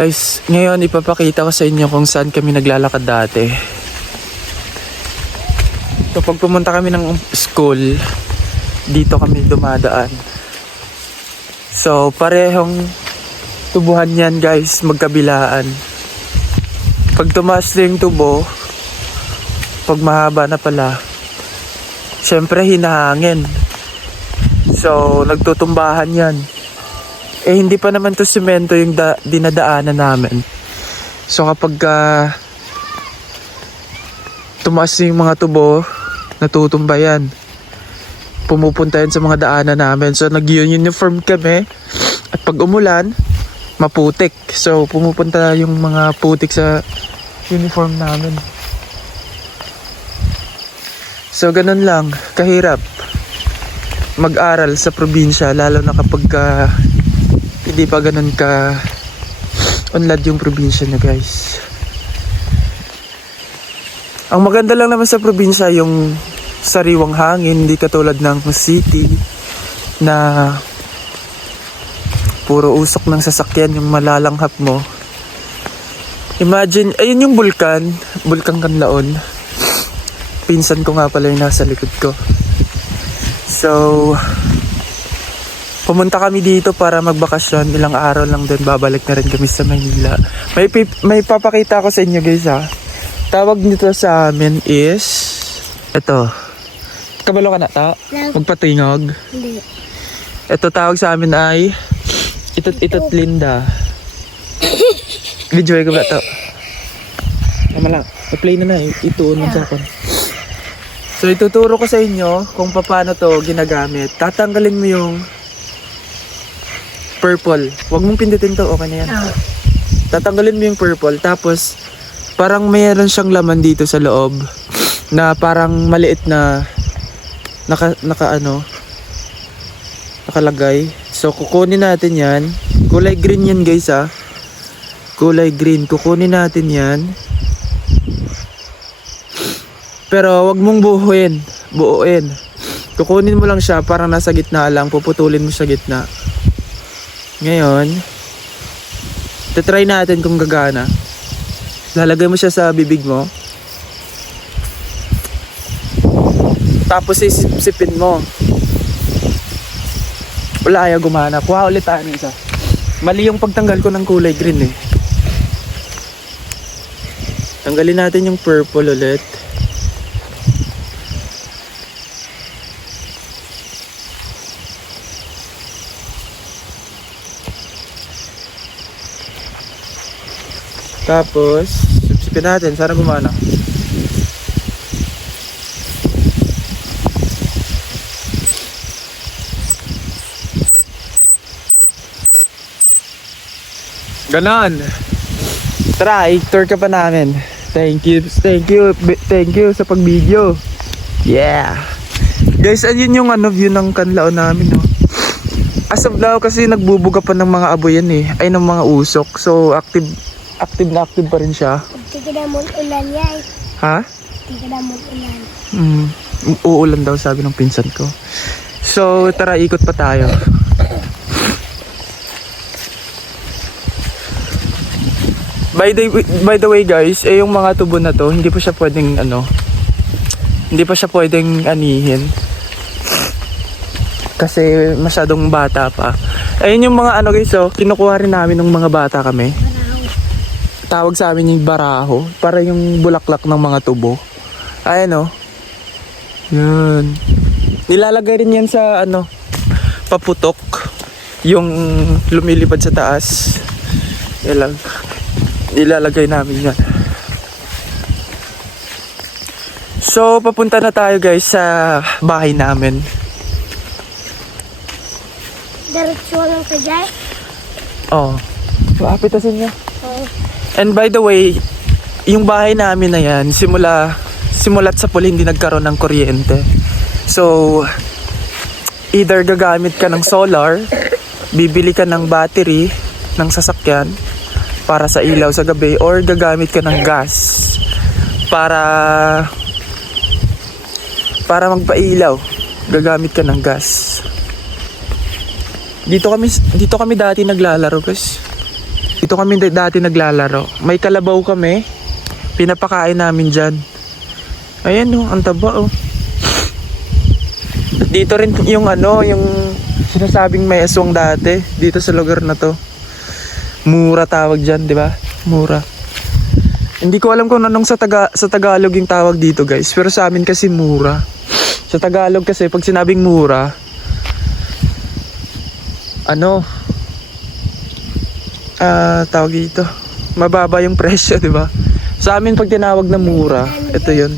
Guys, ngayon ipapakita ko sa inyo kung saan kami naglalakad dati. So pag pumunta kami ng school, dito kami dumadaan. So parehong tubuhan yan guys, magkabilaan. Pag tumaas na yung tubo, pag mahaba na pala, syempre hinahangin. So nagtutumbahan yan. Eh hindi pa naman to semento yung dinadaanan namin. So kapag tumaas yung mga tubo, natutumba yan. Pumupunta yan sa mga daanan namin. So nag-uniform kami. At pag umulan, maputik. So pumupunta yung mga putik sa uniform namin. So ganun lang, kahirap mag-aral sa probinsya, lalo na kapag hindi pa ganun ka unlad yung probinsya na guys. Ang maganda lang naman sa probinsya yung sariwang hangin, hindi katulad ng city na puro usok ng sasakyan yung malalanghap mo. Imagine, ayun yung bulkan Kanlaon. Pinsan ko nga pala yung nasa likod ko. So pumunta kami dito para magbakasyon. Ilang araw lang din, babalik na rin kami sa Manila. May papakita ko sa inyo guys ha. Tawag nito sa amin is ito. Kabalo ka na ta? Magpatingog? Hindi. Ito tawag sa amin ay itot Linda. Video ko ba ito? Tama lang. I-play na ituon mo sa akin. So ituturo ko sa inyo kung paano to ginagamit. Tatanggalin mo yung purple. Huwag mong pindutin to, okay na yan. Tatanggalin mo yung purple, tapos parang mayroon siyang laman dito sa loob na parang maliit na nakalagay. So kukunin natin yan. Kulay green yan guys ha. Kulay green. Kukunin natin yan. Pero wag mong buuin. Kukunin mo lang siya, parang nasa gitna lang. Puputulin mo sa gitna. Ngayon, try natin kung gagana. Lalagay mo siya sa bibig mo. Tapos isipin mo. Wala, ayaw gumana. Kuha ulit tayo ng isa. Mali yung pagtanggal ko ng kulay green eh. Tanggalin natin yung purple ulit. Tapos, sipsipin natin. Sana gumana. Ganon. Tara, i-tour ka pa namin. Thank you sa pag-video. Yeah. Guys, ayun yung view ng Kanlaon namin, no. As of now, kasi nagbubuga pa ng mga abuyan eh. Ay, ng mga usok. So, active pa rin siya. Hindi ka naman ulan yan. Ha? Hindi ka naman ulan. Uulan daw, sabi ng pinsan ko. So, tara, ikot pa tayo. By the way guys, yung mga tubo na to, hindi pa siya pwedeng anihin. Kasi masyadong bata pa. Ayun yung mga guys, kinukuha rin namin ng mga bata kami. Tawag sa amin yung baraho, para yung bulaklak ng mga tubo. Ayan yan. Nilalagay rin yan sa paputok, yung lumilipad sa taas. Yan lang. Nilalagay namin yan. So papunta na tayo guys sa bahay namin. Diretso lang ka dyan? Oh, apitasin niya. Oo. And by the way, yung bahay namin na yan, simulat sa puli hindi nagkaroon ng kuryente. So, either gagamit ka ng solar, bibili ka ng battery ng sasakyan para sa ilaw sa gabi, or gagamit ka ng gas para magpailaw. Gagamit ka ng gas. Dito kami dati naglalaro guys. Dito kami dati naglalaro. May kalabaw kami. Pinapakain namin dyan. Ayan oh, ang taba oh. Dito rin yung ano, yung sinasabing may aswang dati. Dito sa lugar na to. Mura tawag dyan, di ba? Mura. Hindi ko alam kung anong sa Tagalog yung tawag dito guys. Pero sa amin kasi mura. Sa Tagalog kasi pag sinabing mura, ano, tawag dito, mababa yung presyo, di ba? Sa amin pag tinawag na mura, ito yun.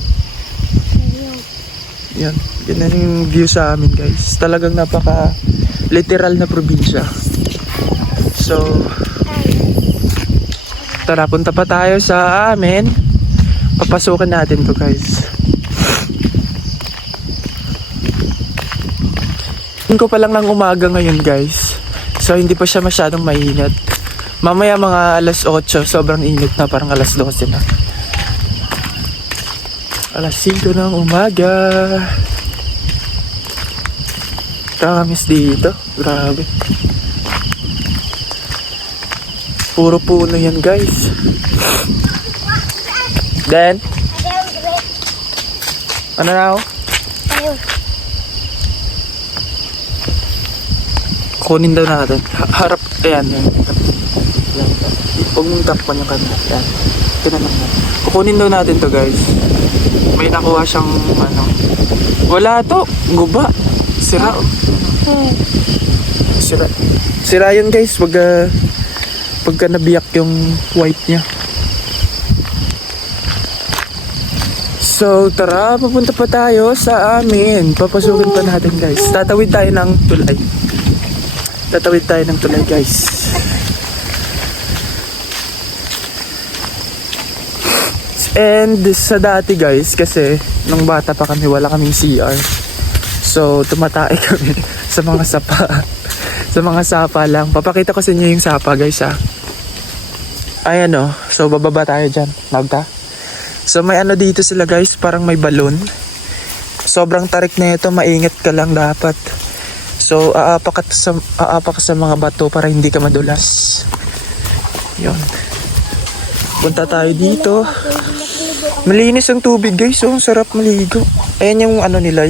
Yan, ganyan yung view sa amin guys. Talagang napaka literal na probinsya. So, tara, punta pa tayo sa amin. Papasukin natin to guys. Ko pa lang ng umaga ngayon guys. So hindi pa siya masyadong mainit. Mamaya mga alas 8, sobrang init na, parang alas 12 na. Alas 5 ng umaga. Promise dito. Grabe. Puro puno yan guys. Then, ano na ako? Kunin daw natin. Harap. Ayan. Huwag mong takpan yung kanya. Ayan. Tinanong mo. Kukunin daw natin to guys. May nakuha siyang ano. Wala to. Guba. Sira. Sira. Sira yun guys. Pagka nabiyak yung white niya. So tara. Papunta pa tayo sa amin. Papasukin pa natin guys. Tatawid tayo ng tulay. Tatawid tayo ng tulay guys. And sa dati guys, kasi nung bata pa kami wala kaming CR. So tumatae kami sa mga sapa. Sa mga sapa lang. Papakita ko sa inyo yung sapa guys ha. Ayan o. So bababa tayo dyan. Nagta. So may ano dito sila guys, parang may balon. Sobrang tarik na ito, maingat ka lang dapat. So, aapak ka sa mga bato para hindi ka madulas. Yun. Punta tayo dito. Malinis ang tubig guys. Oh, sarap maligo. Ayan yung ano nila,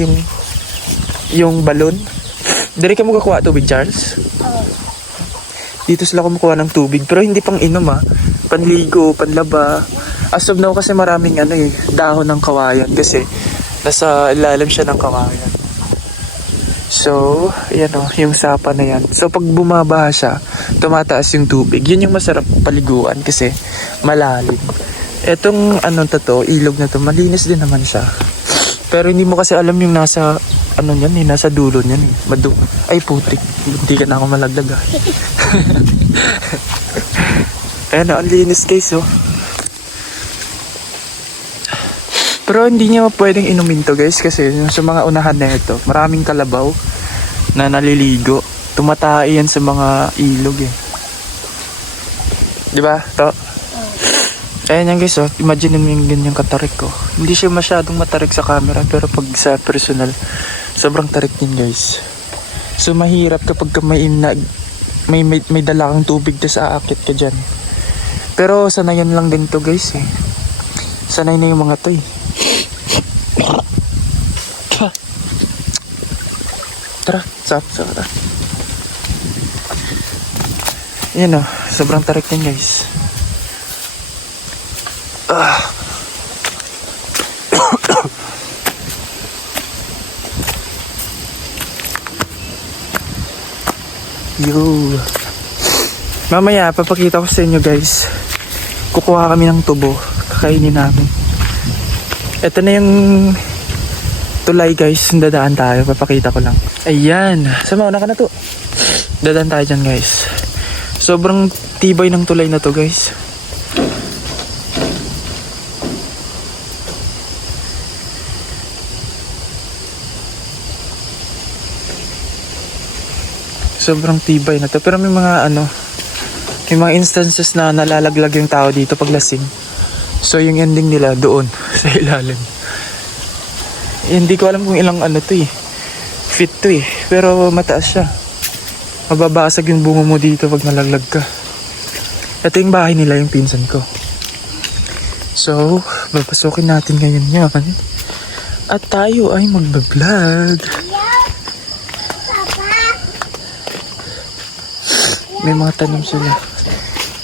yung balon. Dari ka mo kakuha tubig, Charles? Dito sila kumukuha ng tubig. Pero hindi pang inom ha. Panligo, panlaba. As of now kasi maraming dahon ng kawayan. Kasi nasa ilalim siya ng kawayan. So, yan o, yung sapa na yan. So, pag bumaba siya, tumataas yung tubig. Yun yung masarap paliguan kasi malalim. Etong ilog na to, malinis din naman siya. Pero hindi mo kasi alam yung nasa, nasa dulo niyan eh. Ay, putik. Hindi ka na ako malagdag ah. Ayan o, ang linis guys oh. Pero hindi niya pwedeng inumin to guys kasi sa mga unahan na ito, maraming kalabaw na naliligo. Tumatay yan sa mga ilog eh. Diba? To? Ayan yan guys oh. Imagine mo yung ganyang katarik ko. Hindi siya masyadong matarik sa camera pero pag sa personal, sobrang tarik din guys. So mahirap kapag may dala kang tubig tas aakit ka dyan. Pero sanayan lang din to guys eh. Sanay na yung mga to eh. Tara, sap. Yan o, sobrang tarik yan guys. Yo. Mamaya, papakita ko sa inyo guys. Kukuha kami ng tubo. Kakainin namin. Ito na yung tulay guys. Dadaan tayo. Papakita ko lang. Ayan. Sa mauna ka na to. Dadaan tayo dyan guys. Sobrang tibay ng tulay na to guys. Sobrang tibay na to. Pero may mga may mga instances na nalalaglag yung tao dito pag lasing. So yung ending nila doon sa ilalim. Hindi ko alam kung ilang to eh. Fit to eh. Pero mataas siya. Mababasag yung bungo mo dito pag nalaglag ka. Ito yung bahay nila, yung pinsan ko. So, papasukin natin ngayon yan. At tayo ay magbablog. May mga tanim sila.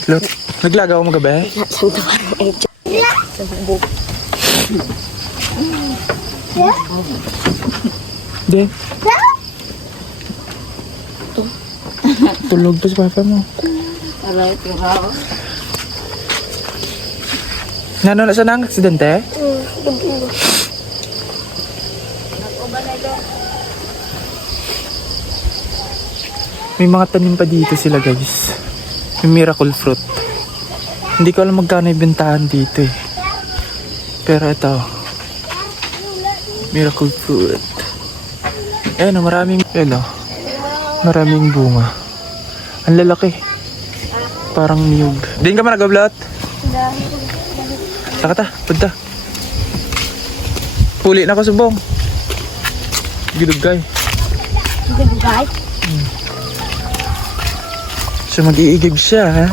Look, naglagaw mo gabi? Hindi. Tulog pa si papa mo. Nano na sa nang aksidente? May mga tanim pa dito sila guys. May miracle fruit. Hindi ko alam magkano ibentahan dito eh. Pero ito. Miracle fruit. Ayan o, maraming maraming bunga. Ang lalaki. Parang niyog. Diyan ka man nag-vlog? Saka ta, punta. Puli na ko subong. Gidugay. Gudugay? So mag-iigib siya ha.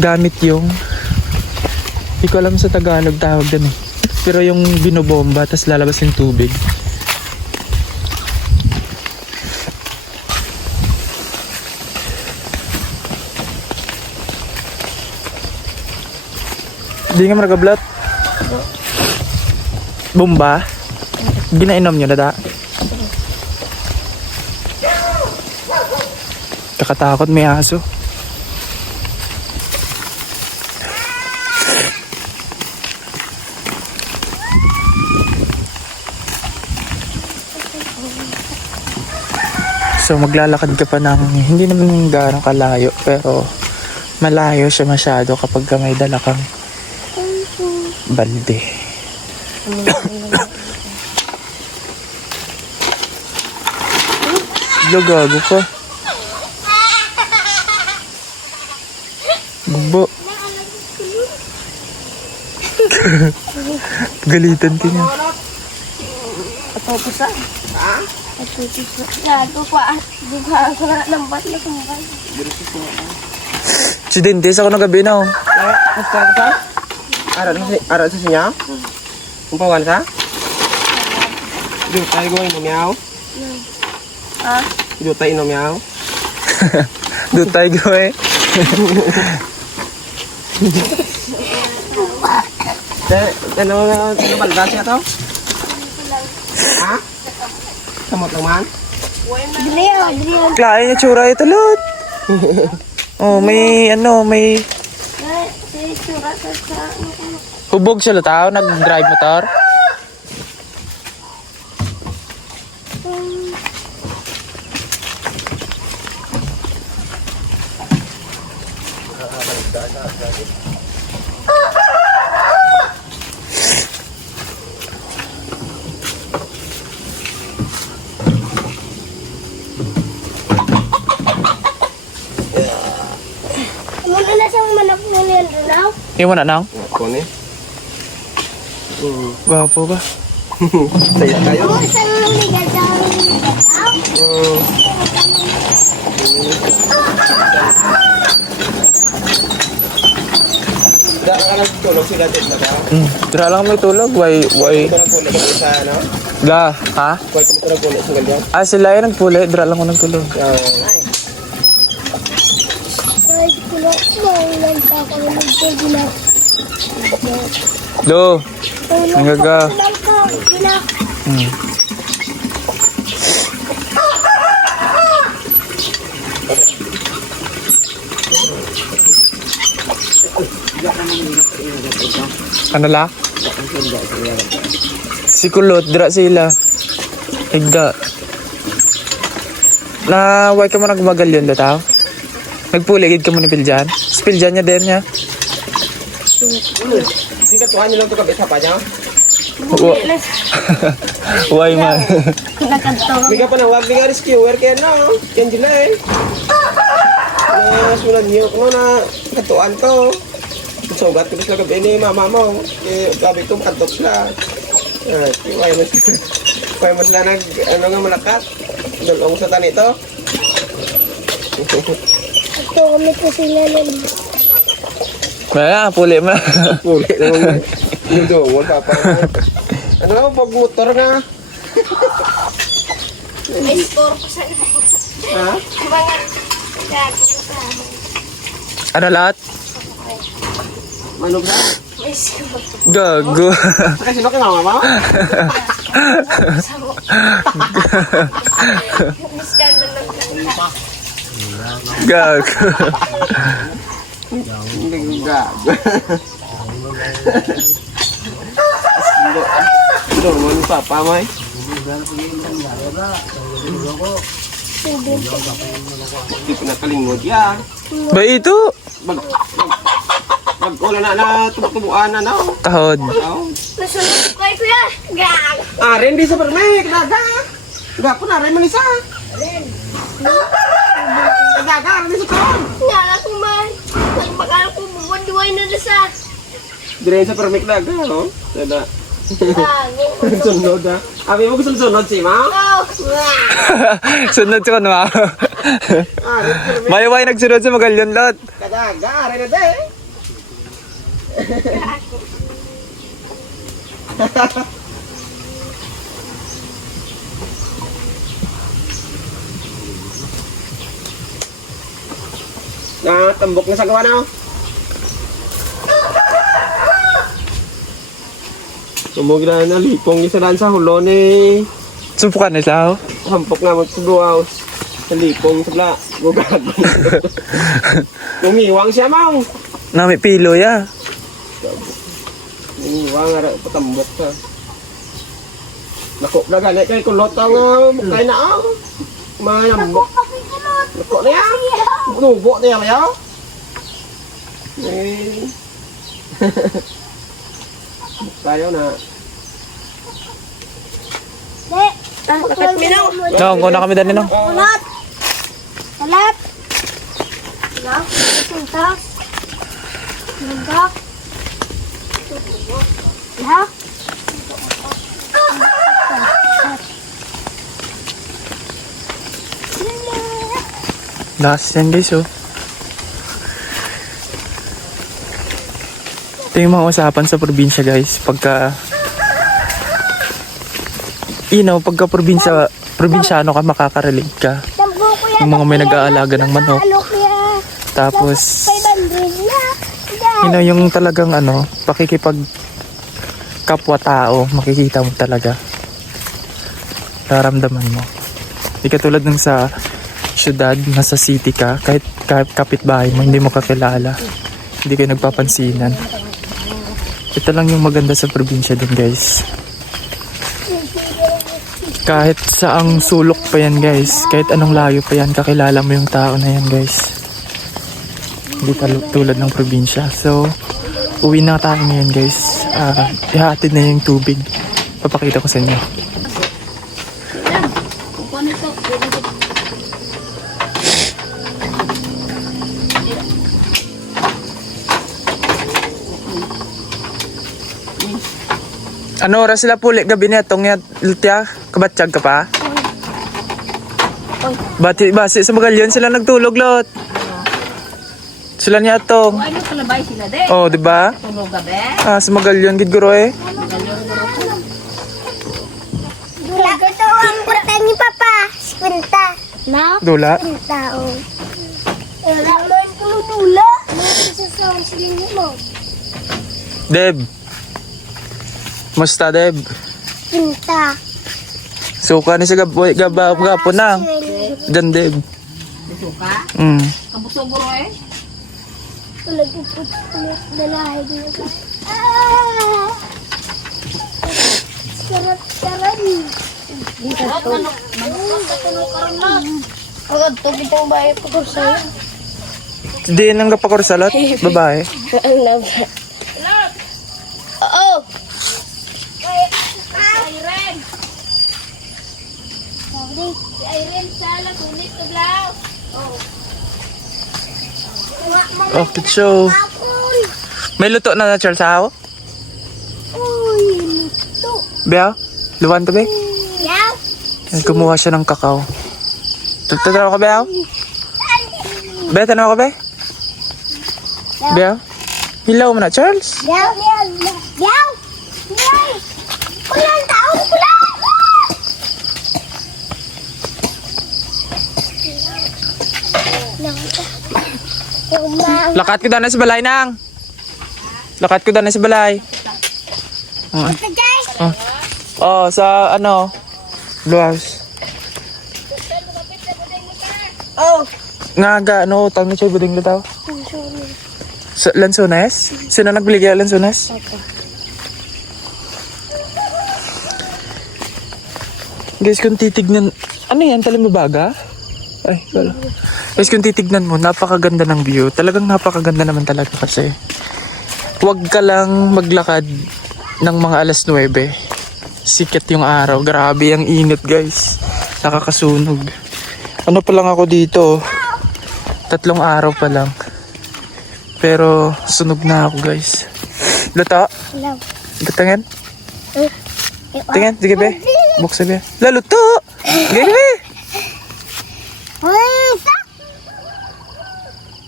Gamit yung, hindi ko alam sa Tagalog tawag din eh. Pero yung binobomba, tas lalabas yung tubig. Hindi nga maragablat. Bomba? Ginainom nyo na da? Kakatakot, may aso. So maglalakad ka pa ng hindi naman gaano kalayo pero malayo siya masyado kapag ka may dala kang balde. Gago ka. Bumbo. Galitan ka niya. Patutusan. Patutusan. Gago pa. Buka ako na lambat na kumbay. Si Dentes ako nagabi na oh. Aral sa siya? Kumpawan sa? Dito tayo gawin umiyaw? Ha? Dito tayo umiyaw? Doon tayo gawin. Ano balda siya to? Ha? Samot naman? Driyo. Klain niya tsura ito lot. Oh, may may Surat sa hubog siya lataw, nag-drive motor. Muna na siyang manok na niyan raw. Iwan na nang? Ako ni. Gwapo ba? Saya kayo. Muna siyang ligat daw. Da ka lang tulog sila dito ka. Tira lang may tulog. Why? Ito na pula ko sa ano? Ga, ha? Kuwait mo ito na pula sa ganyan. Ah, sila yung nagpuli. Dira lang ko nagtulog. Ay, kulok mo. Ulan pa ako na nagpagulak. Do. Nagaga. Ulan ko. Gulak. Ano la? Si Kulot, dira sila. Higda. Na, why ka mo nagmagal yun, dataw? Nagpuligid ka mo ni Piljan? Si Piljan niya din niya. Hindi ka tuhan nyo lang ito kabisa pa niya? Why man? Hindi ka pa na wag nga rescuer kaya no. Yan dila eh. Sunod niyo kung na katuan to. Sugat ko sila gabi ni mama mo. Gabi ko makatot sila. Kaya mo sila nag ano nga malakat. Dulong sa tanito. Ito kami po sila ng Wala, puli mo na. Puli naman yung dungol, papa. Ano, pag motor nga. May score pa sa Ha? mga gago sa amin. Ano lahat? Manog na? May score. Gago. Kasi sino kay mama mo? Sa mo. Miskanda lang kanta. Gago. Hindi ko gago. Dungol ni papa mo eh. Hindi ko nakalingod yan. Ba ito? Mag-ulan na tubuan na no. Tahod. Nasunod ko kay kuya. Gag. Rin di sa permek, daga. Gapo na rin malisa. Daga, rin di sa karon. Ngala ko man. Nagpakala ko buwan-duway na nasa. Dire sa permek daga, no? Dada. Gago. Sunod ha. Abi mo gusto sunod si ma? Oh. Sunod sa kanwa. Rin permek. Mayaway nagsunod sa Magalyon lot. Daga, rin na de. Tambok na sa gawa na. Sumog na lipong isa lang sa hulon eh. Supukan na siya. Hampok na mo sa buwaw. Sa lipong sa bla. Gugag. Umiwang siya mau. Nami pilo ya. Umiwang ara patambok ka. Nako na ganit kay kulot ang kay na ang. Manambok. Nako na yan. Nubo na yan yaw. Eh. Tayo na. Dek. Bakit minaw? No, kuna kami dani no. Salat. Salat. Salat. Salat. Salat. Ya. Last yan guys oh. Ito yung mga usapan sa probinsya guys. Pagka pagka probinsyano ka, makaka-relate ka. Yung mga may nag-aalaga ng manok. Tapos yung talagang pakikipag kapwa-tao, makikita mo talaga. Nararamdaman mo. Hindi katulad ng sa syudad, nasa city ka, kahit kapitbahay mo, hindi mo kakilala. Hindi kayo nagpapansinan. Ito lang yung maganda sa probinsya din guys. Kahit saang sulok pa yan guys, kahit anong layo pa yan, kakilala mo yung tao na yan guys. Hindi tulad ng probinsya. So, uwi na tayo ngayon guys. Ihatid na yung tubig. Papakita ko sa inyo. Ano oras sila puli gabi niya tong tiya? Kabatsyag ka pa? Base sa Magalyon sila nagtulog lot. Sila niya tong. Ano kalabay sila de? Oh, di ba? Tulog gabi. Sa Magalyon gid guro eh. Dula ko to ang porta ni Papa. Spinta. Na? Dula. Spinta, oh. Wala man ko dula. Ano sa siling mo? Deb. Musta Deb? Spinta. Suka ni sa gapo na. Diyan Deb. Suka. Kabuso buro eh. Tulad ito. Dalahay dito. Sarap-sarap. Agad to bitang bahay po ko sa'yo. Di nang gapakorsalat, babae. Oo. Irene sala kulit to blaw. Oh, show. May luto na Charles Sao? Uy, luto. Bea, luwan to be? Yaw. Kumuha siya ng kakao. Tanaw ka Bea? Bea, tanaw ka Bea? Bea? Hilaw mo na, Charles. Yaw! Yaw! Kulang tao! Kulang! Kulang! Lakat ko na sa balay, nang. Lakat ko na sa balay. Ito, guys! Oh, sa ano? Blue House. Oh! Nga ano, tawag na siya buding lutaw. Sa Lansones? Sino nagbili kaya Lansones? Guys, kung titignan, ano yan, talimbabaga? Ay, wala. Guys, kung titignan mo, napakaganda ng view. Talagang napakaganda naman talaga kasi. Huwag ka lang maglakad ng mga alas 9. Sikat yung araw. Grabe ang init, guys. Nakakasunog. Ano pa lang ako dito? 3 araw pa lang. Pero sunog na ako, guys. Luto? Hello. Tingin? Tingin, sige be. Buksa be. Laluto! Sige be.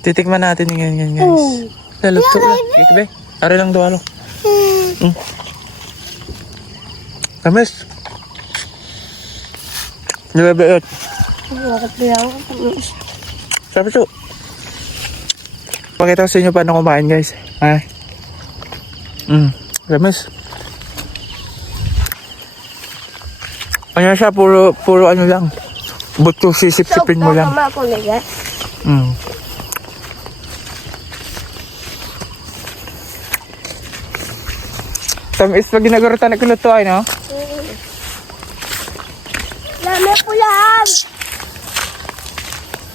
Titikman natin yung ganyan, guys. Laluto. Sige be. Ari lang doon. Kamis. Nilabait. Sabi so. Pakita ko sa inyo paano kumain, guys. Ay. Kamis. Ano siya, puro ano lang. Buto sisip-sipin mo lang. Tamis pag ginagarutan na kuluto ay, no? Lama pulaan!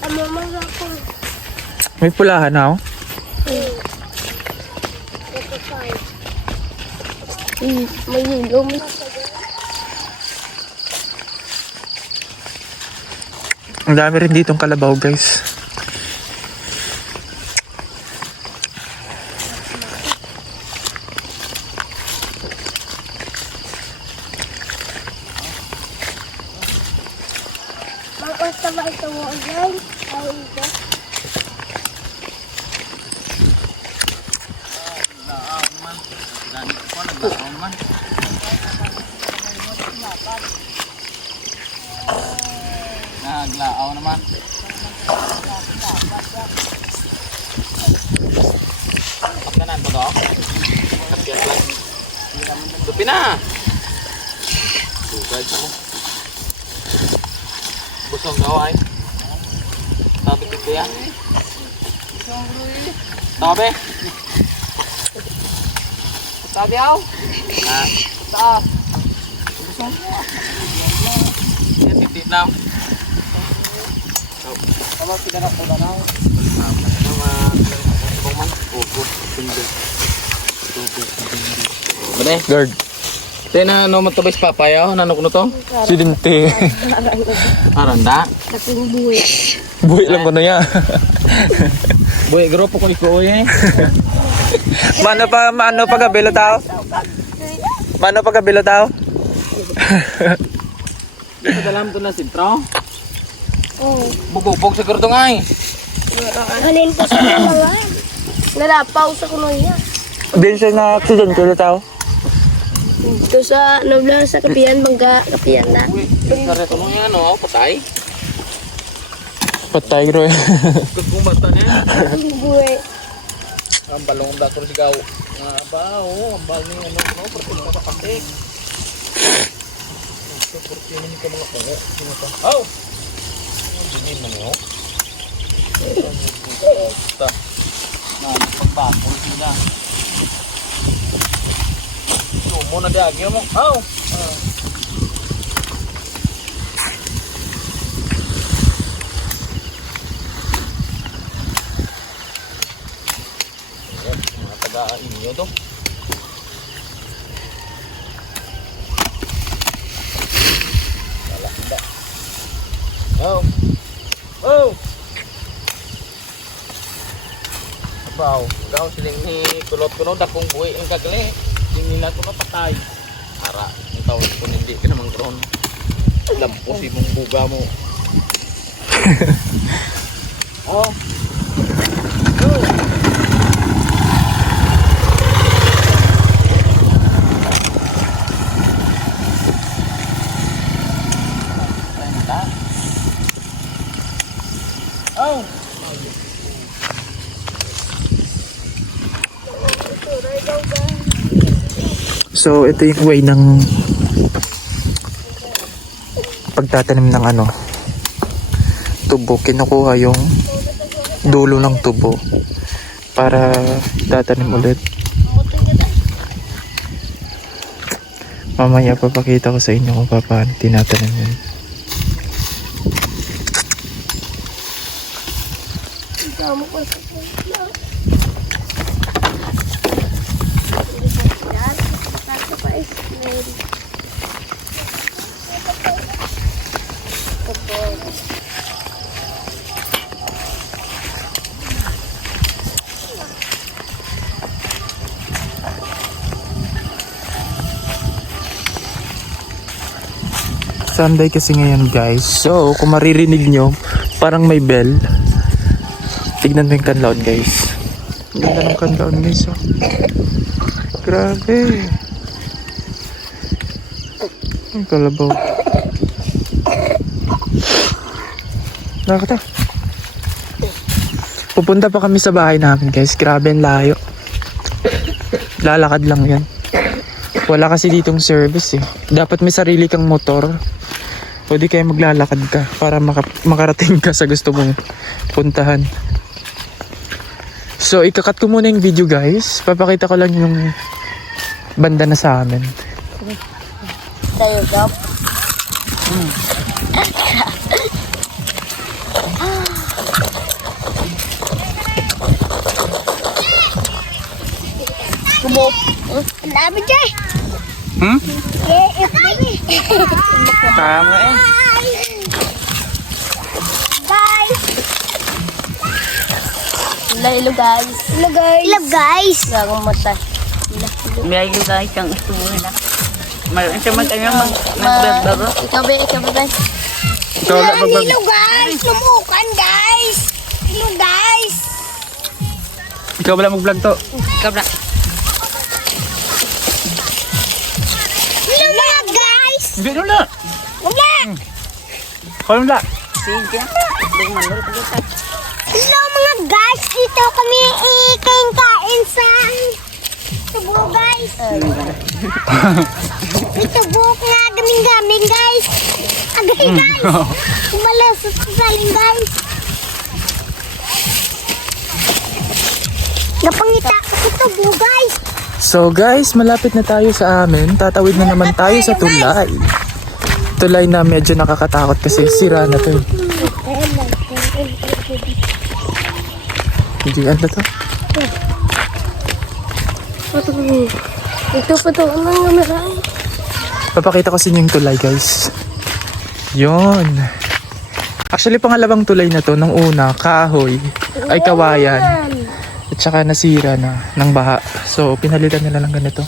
Amamang ako. May pulahan na, oh. May hilo. Ang dami rin ditong kalabaw, guys. Basta ba ito mo again? Ay, ito. Naglaaw naman. Kanan po to. Dupi na. Sugay mo. Busog daw ay. Sabi ko yan. Sabi. Sabi ako. Sabi. Busog mo. Yan, titit na. Kalau tidak nak pulang now. Nama Bangman. Bade. Guard. Tena no matubis papayaw nanok no to. Sidente. Aranda. Laking buhay. Buhay lang ko na yan. Boy grupo ko iko eh. Mano pa kabilo tao? Mano pa kabilo tao? Sa dalam to na sintro. Oh. Bugubog sa kurdo ngay. Halin ko sa mga. Nalapaw sa kuno niya. Din siya na accident ko tao. Ito sa nabla sa kapiyan, bangga kapiyan na. Kare ko no yan no, patay. Patay bro. Kumbata niya. Buhay. Ang balong da ko sigaw. Nga ba oh, ang bal ni ano no, pertino ka patik. Pertino ni ka mga pango. Sino pa? Oh. Dinin man yo. Ta. Na pagbakol sila. Mo na dagi mo. Oh. Mga taga-inyo to. Wala hindi. Oh. Oh. Abaw, gaw siling ni kulot kuno dakong buhi ang kagali. Nila ko na patay. Ara, ang tawag ko hindi ka naman gron. Lampo si mong buga mo. Oh. Oh. So, ito yung way ng pagtatanim ng ano, tubo. Kinukuha yung dulo ng tubo para tatanim ulit. Mamaya papakita ko sa inyo kung paano tinatanim yun. Damo ko sa pula. Sunday kasi ngayon guys. So kung maririnig nyo parang may bell. Tignan mo yung kanlaon guys. Ang ganda ng kanlaon guys oh. Grabe. Ang kalabaw. Nakakata. Pupunta pa kami sa bahay namin guys. Grabe ang layo. Lalakad lang yan. Wala kasi ditong service eh. Dapat may sarili kang motor. Pwede kayo maglalakad ka para makarating ka sa gusto mong puntahan. So ikakat ko muna yung video guys. Papakita ko lang yung banda na sa amin. Tayo, Gap. Kumop. Ang dami dyan. Tama eh. Guys. Hello guys. Hello guys. Hello guys. Gagawin mo tayo. May ayun guys, ang gusto mo na. Mayroon siya magbago. Ikaw ba? Hello guys. Lumukan guys. Hello guys. Ikaw ba lang mag-vlog to? Kabra. Hello mga guys. Hindi na. Wala. Kaya na. Sige. Ding manul pa kita. Hello mga guys. Dito kami kain sa tubo guys. Ito buhok nga gaming guys. Agay guys. Kumalasot sa saling guys. Napangita ko sa tubo guys. So guys, malapit na tayo sa amin. Tatawid na naman tayo sa tulay. Tulay na medyo nakakatakot kasi sira na to. Hindi ano to? Ito pa to. Anong naman? Papakita ko sa inyo yung tulay guys. Yon. Actually pangalawang tulay na to. Nung una, kahoy ay kawayan. At saka nasira na ng baha. So pinalitan nila ng ganito.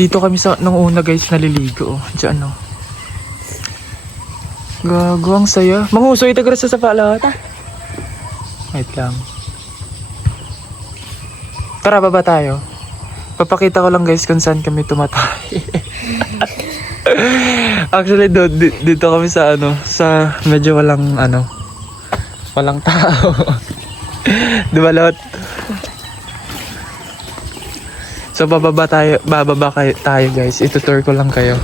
Dito kami sa nung una guys naliligo. Diyan oh. Gago ang saya. Manghusoy ito grasa sa palata. Wait lang. Tara baba tayo. Papakita ko lang guys kung saan kami tumatay. Actually dito kami sa sa medyo walang walang tao. Di ba lot? So bababa tayo guys. Itutour ko lang kayo.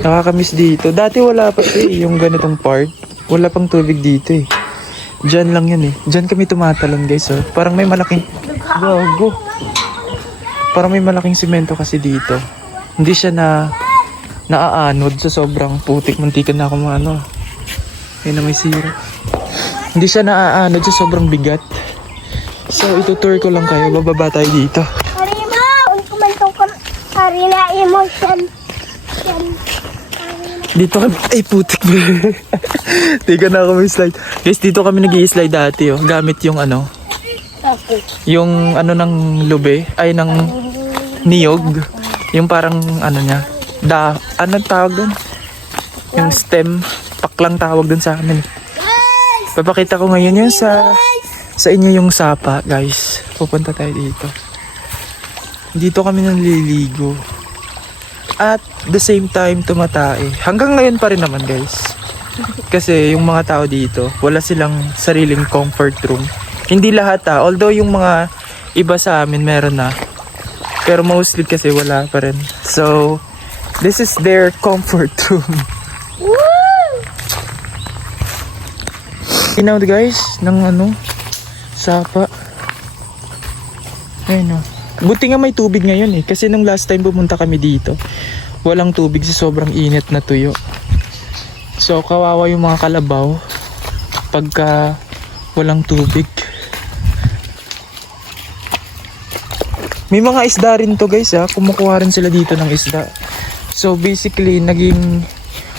Nakakamiss dito. Dati wala pa yung ganitong part. Wala pang tubig dito eh. Diyan lang yan eh. Diyan kami tumatalon guys oh. Parang may malaking gago. Parang may malaking simento kasi dito. Hindi siya naaanod sa sobrang putik. Muntikan na ako Ayun na may sira. Hindi siya naaanod sa sobrang bigat. So itutour ko lang kayo. Bababa tayo dito. Karina! Ang kumantong ka. Karina, emotion. Dito kami, ay putik ba? Tika na ako may slide. Guys, dito kami nag-i-slide dati oh. Gamit yung yung ng lube, ay ng niyog. Yung parang niya, anong tawag dun? Yung stem, paklang tawag dun sa amin. Papakita ko ngayon yun sa inyo yung sapa guys. Pupunta tayo dito. Dito kami naliligo. At the same time tumatae. Hanggang ngayon pa rin naman guys. Kasi yung mga tao dito, wala silang sariling comfort room. Hindi lahat although yung mga iba sa amin meron na. Pero mostly kasi wala pa rin. So, this is their comfort room. Inaw guys, ng sapa. Ayun o. Buti nga may tubig ngayon eh. Kasi nung last time pumunta kami dito, walang tubig sa sobrang init na tuyo. So, kawawa yung mga kalabaw pagka walang tubig. May mga isda rin to guys ha. Kumukuha rin sila dito ng isda. So basically, naging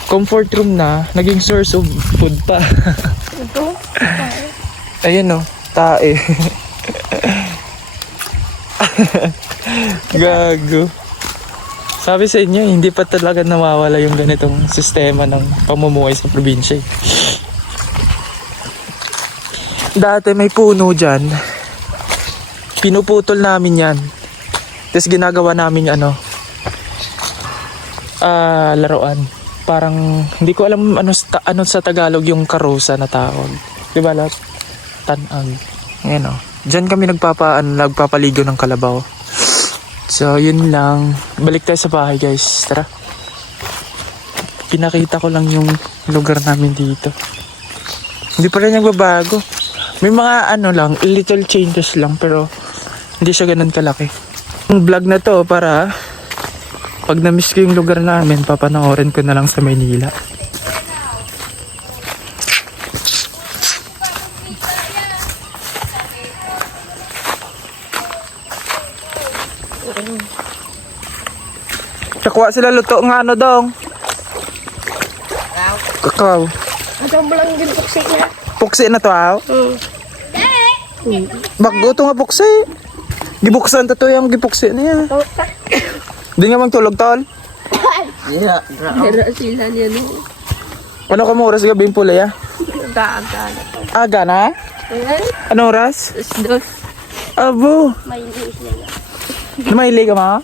comfort room na, naging source of food pa. Ayun o, tae. Gago. Sabi sa inyo, hindi pa talaga nawawala yung ganitong sistema ng pamumuhay sa probinsya. Dati may puno dyan. Pinuputol namin yan. Tapos ginagawa namin laruan. Parang hindi ko alam ano sa Tagalog yung karusa na tawag. 'Di ba lahat? Tanag. Ayan o. Diyan kami nagpapaligo ng kalabaw. So yun lang. Balik tayo sa bahay guys. Tara. Pinakita ko lang yung lugar namin dito. Hindi pa rin nagbabago. May mga lang, little changes lang pero hindi siya ganun kalaki. Yung vlog na to para pag na-miss ko yung lugar namin, papanoorin ko na lang sa Maynila. Kakwa sila luto nga dong. Kakao. Ang lang din puksi niya. Puksi na to aw? Bago to nga puksi. Gibuksan to yung gipuksi niya. Di nga magtulog tol? Yeah, Pero sila niya no. Ano ka mo oras gabi yung pula ya? Gaga. Aga na? Ano oras? Dos. Abo. May liis niya. Namayili ka ma?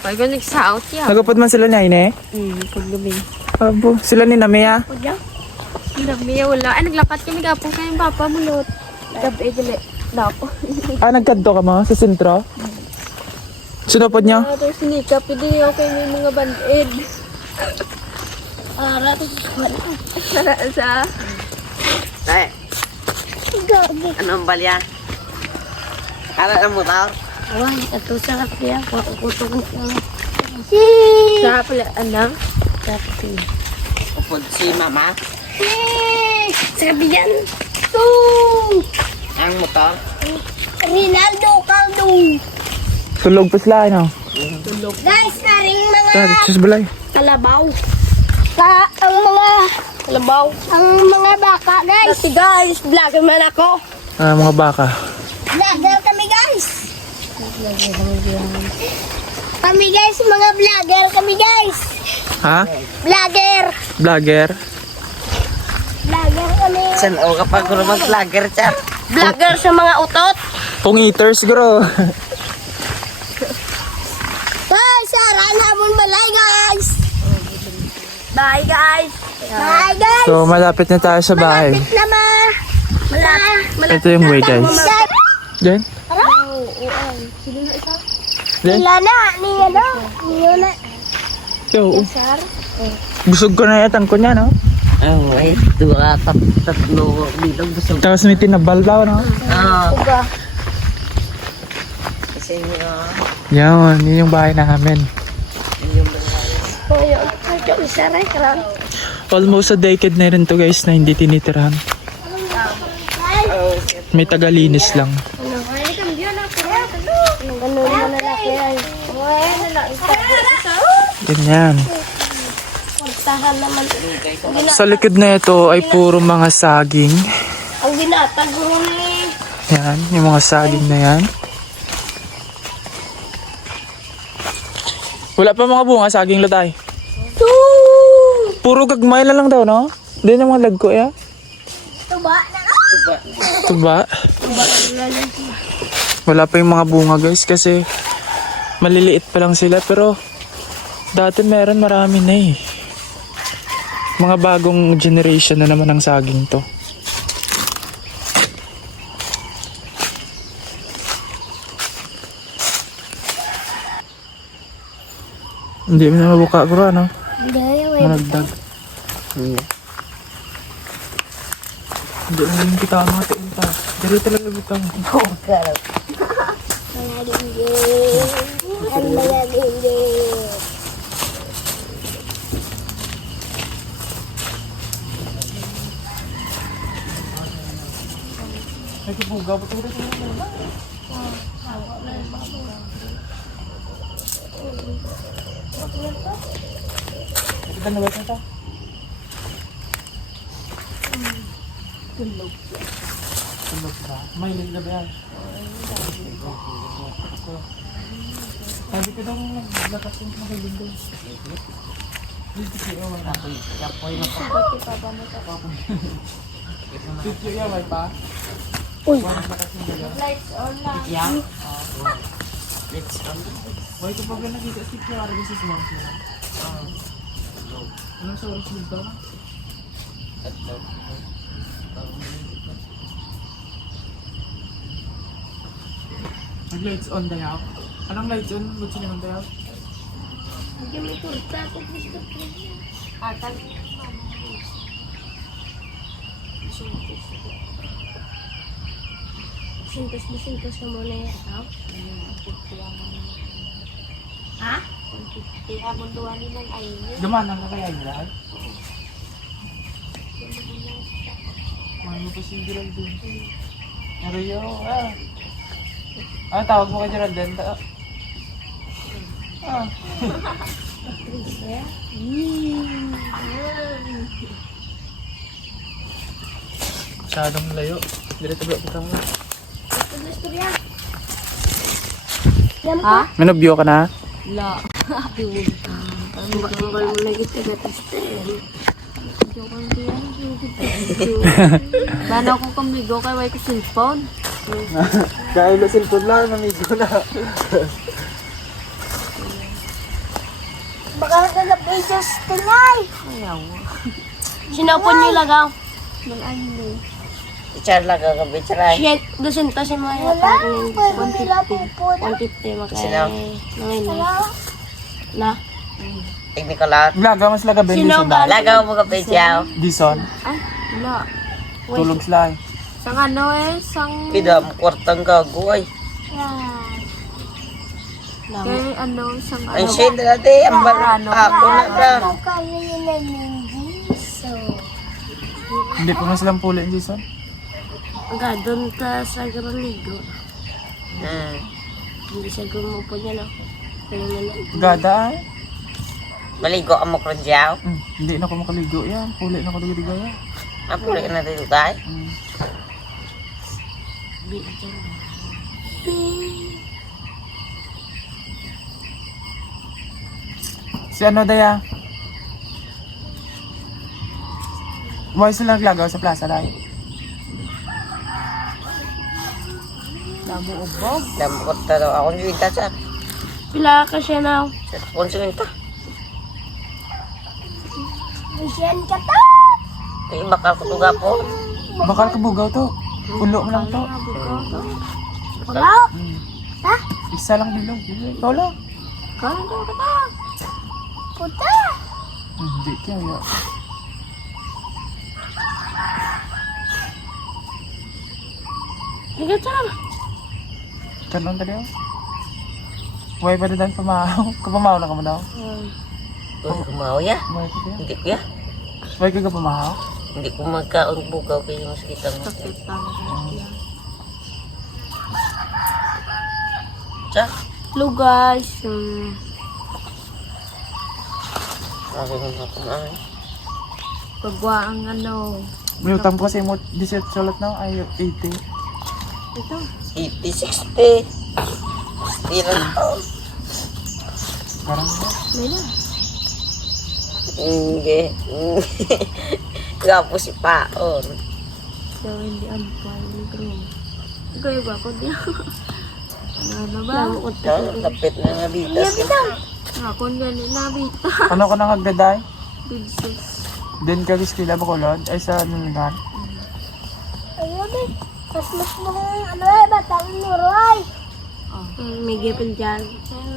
Pag nag-south yan. Nagupad man sila niya ini? Paggabi. Abo. Sila ni Namia? Pagya. Grabe, wala. Ay, naglakat kami kapong kayong papa mulot. Gabi, dili. Dapo. Nagkadto ka mo sa sentro? Sinupod niya? Ito sinikap, hindi okay may mga band-aid. Para sa... Tay, Gabi. anong balya? Kala ang motor? Awan, ito sarap niya. Kukutok ko. Sarap pala, anang? Sarap siya. Upod si mama. Sarap yan. Ang motor? Rinaldo Caldo. Tulog pa sila ano? Guys, karing mga Tara, sus balay. kalabaw. Ang mga kalabaw. Ang mga baka, guys. Dati guys, vlogger man ako. Mga baka. Vlogger kami, guys. Kami, guys, mga vlogger kami, guys. Ha? Vlogger. Vlogger? Vlogger kami. San o kapag rumang vlogger chat? Vlogger sa mga utot. Pong eaters, bro. Bye, Sarah. Namon balay, guys. Bye, guys. Bye, guys. So, malapit na tayo sa bahay. Malapit na malapit. Ito yung way, guys. Diyan? Diyan? Nila na, niya na. Niya na. Yo, Sar. busog ko na yatang ko niya, no? Oh, ay, dua, tatlo, bilog gusto. Tapos may tinabal daw, no? Uga. Kasi Yan, yun yung bahay namin. Oh, yun. Ito, isa rin. Karang. Almost a decade na rin to guys na hindi tinitirahan. May tagalinis lang. Ano na lalaki yan. Ganyan. Tahan naman. Sa likod na ito ay puro mga saging. Ang ginatag mo ni. Yan, yung mga saging na yan. Wala pa mga bunga, saging latay. Puro gagmay na lang daw, no? Hindi na mga lagko, ya? Tuba na. Tuba. Wala pa yung mga bunga, guys, kasi maliliit pa lang sila. Pero dati meron marami na eh. Mga bagong generation na naman ng saging to. Hindi mo na mabuka bro, ano? Hindi, wait. Managdag. Hindi na namin kita ang mga tiunta. Dari talaga butang. Mga dinggin. Ang mga dinggin. Nagkibuga ba ito? Kita na ba ito? Tulog ba? May lig na ba yan? Sabi ko daw naglakas yung mga window. Dito siya away na. Kapoy na pa. Dito siya away pa. Uy. Lights on lang. Yeah. Lights on. Why ko pag nakita si Kiara kasi si Mom siya. Anong sa oras nito? Nag-lights on dayaw. Anong lights on? Ba't siya naman dayaw? Hindi may turta ako gusto ko. Atal. Sintos na muna yan. Ha? Amunduanin ng ayun. Gaman ang kaya yung lahat? Mahal mo pa si Geraldine. Mario, tawag mo kay Geraldine. Masyadong layo. Diretso ba kita mo? Ha? May nabyo ka na? La. Banggal mo na kita gatistin. Bana ko kamigo kay way ko cellphone. Dahil na cellphone lang, namigo na. Baka nagagabay just tonight. Ayaw. Sinapon niyo lagaw. Ichar lang gagawin charay. Siya, dosinta si Maya. Wala, 150 makaya. Na? Technical Laga, mas laga Ben Sino Dison ba? na. Lagaw mo ka pejaw. Dison, Ay, wala. tulog sila. Sang ano sang... Pida mo kwartang gagoy. Kay ano, sang ano. Ay, shade dati. Ang barano. Ako na ka. Hindi pa mas lang puli yung Dison. Aga, doon ta sa Garaligo. Hmm. Hindi siya gumupo niya, no? Kaya na. Gada ay. Maligo ang mo kronjaw. Hindi na ako makaligo yan. Puli na ako ligo yan. Apuli ka na dito tayo. Si ano daya? Why sila naglagaw sa plaza dahil? Damo ubog. Damo ko taro. Ako nyo ita sa. Pila ka siya na. Sa sponsor ito. Siyan ka ta! May bakal ko tuga po. Bakal kabugaw to. Ulo mo lang to. Wala! Ha? Isa lang bilog. Ikaw lang. Kanin daw ka ta! Puta! Hindi kaya. Higa siya na. Kanon tadi oh. Why ba dan pamahaw? Kapamahaw na ka mo daw? Kung kumaw ya. Why ka diya? Hindi ko ya. Why ka pamahaw? Hindi ko magkaon bugaw kayo mas kita mo. Sa? Hello guys. Ako nga kumain. Pagwa ang ano. May utang po kasi mo 17 salat na ay 80. Ito. 80, 60. Tira to. Parang May na. Hindi. Gapo si Paon. So hindi ang pali. Ikaw ba ko diya? Ano ba? Tapit na nga bitas. Ako gani nabita. ano ka nang agdaday? Big 6. Din ka Kila Bacolod ay sa Nulinan. Ayun eh. Mas mo ano eh, batang nuroy. May gipin dyan.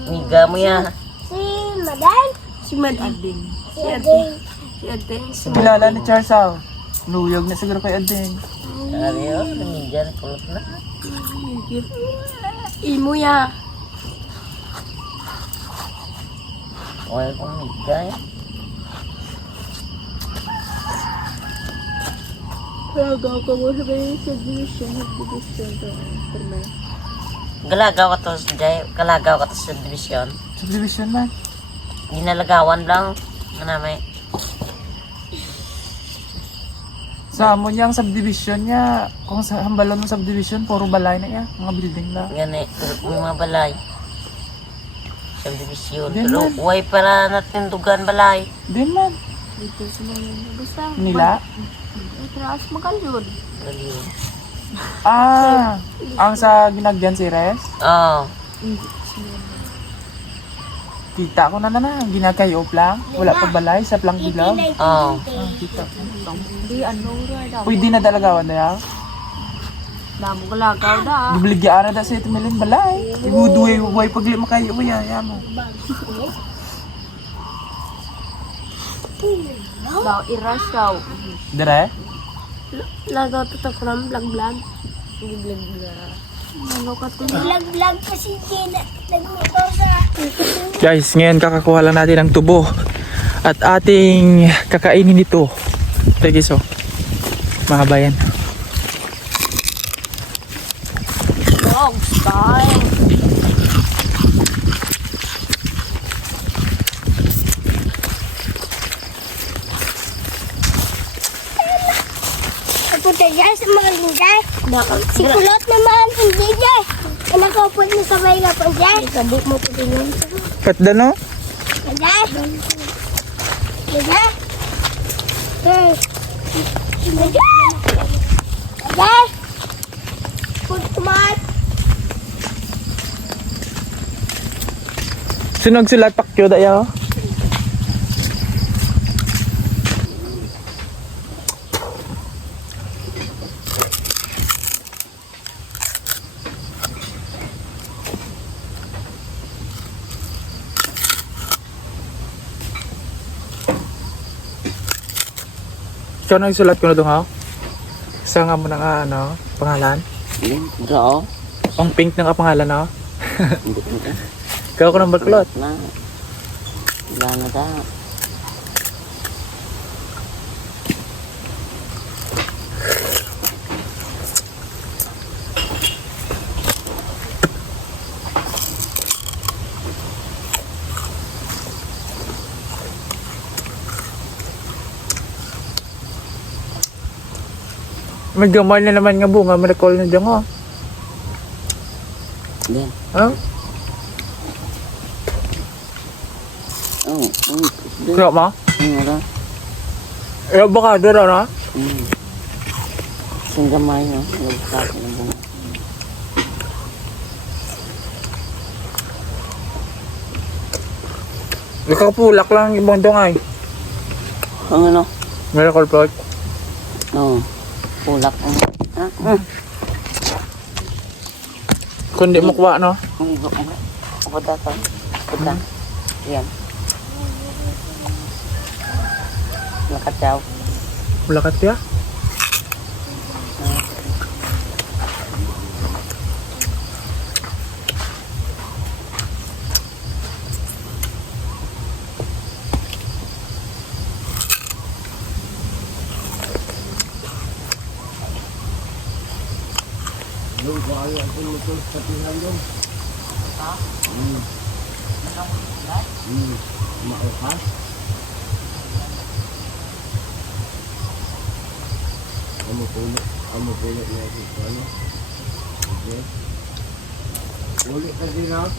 Miga mo ya. Si Maday? Si Maday. Si Ading. Si Ading. Si Kilala ni Charles ah. Luyog na siguro kay Ading. Ariyo, nandiyan, kulot na. Imo ya. Wala kong nigay. Kalagaw ka mo sabihin sa division. Galagaw ka to sa division. Subdivision man. Ginalagawan lang. Ano may? Sa amon yang subdivision niya, kung sa hambalon ng subdivision, puro balay na yan. Mga building na. Gani, may mga balay. Sa division. Di Pero man. huwag para natin dugan balay. Din man. Dito sa mga basta. Nila. Atras magalyon. Galiw. Ah, ang sa ginagyan si Res. Oo. Kita ko na ginakayop lang. Wala pa balay sa plang ilaw. Oo. Kita ko. Hindi ano ra. Pwede na dalagawan na yan. Damo kalagaw da. Bibligyan na da sa itumilin balay. Ibuduay, huwag pagli makayo mo yan. Yan mo. Daw iras daw. Dire? Lagaw to from vlog. Hindi vlog. Ano ka to? Vlog kasi din. Nagmotor sa. Guys, ngayon kakakuha lang natin ng tubo. At ating kakainin ito. Tegiso. Mga bayan. Dog style. Punta dyan sa mga lingay. Si Kulot naman, hindi dyan. Nakapot na sa may lapang dyan. Sabi mo po din yun. Katda no? Dyan. Dyan. Dyan. Put kumat. Sinog sila takyo daya. Ikaw nagsulat ko na doon ha? Isa nga mo na ano, pangalan? Oo. Ang pink na pangalan ha? Hindi ko na. Ikaw ko ng baklot. Na. Wala na da. May gamay na naman nga bunga, may recall na dyan ha? Yan. Ha? Oo. Kaya ma? Wala. Eh, avocado na na? Sing gamay no. Nagkakasin ng bunga. Ikakapulak lang yung ibang dungay. Ang ano? Miracle plot. Oo. Pulak. Ha? Kundi mo kuha no? Ang igo. Ako dito. Puta. Yan. Nakatsaw. Mulakat siya?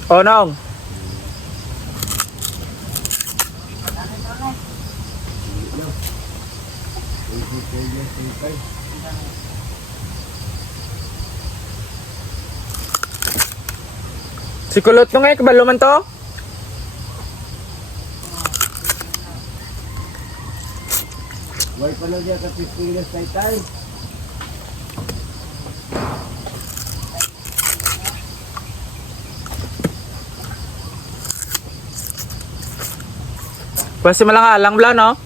Oh, Nong. Si Kulot nung kabalo man to? Why pa na diya ka 15 years tay? Pwede malang alang bla, no?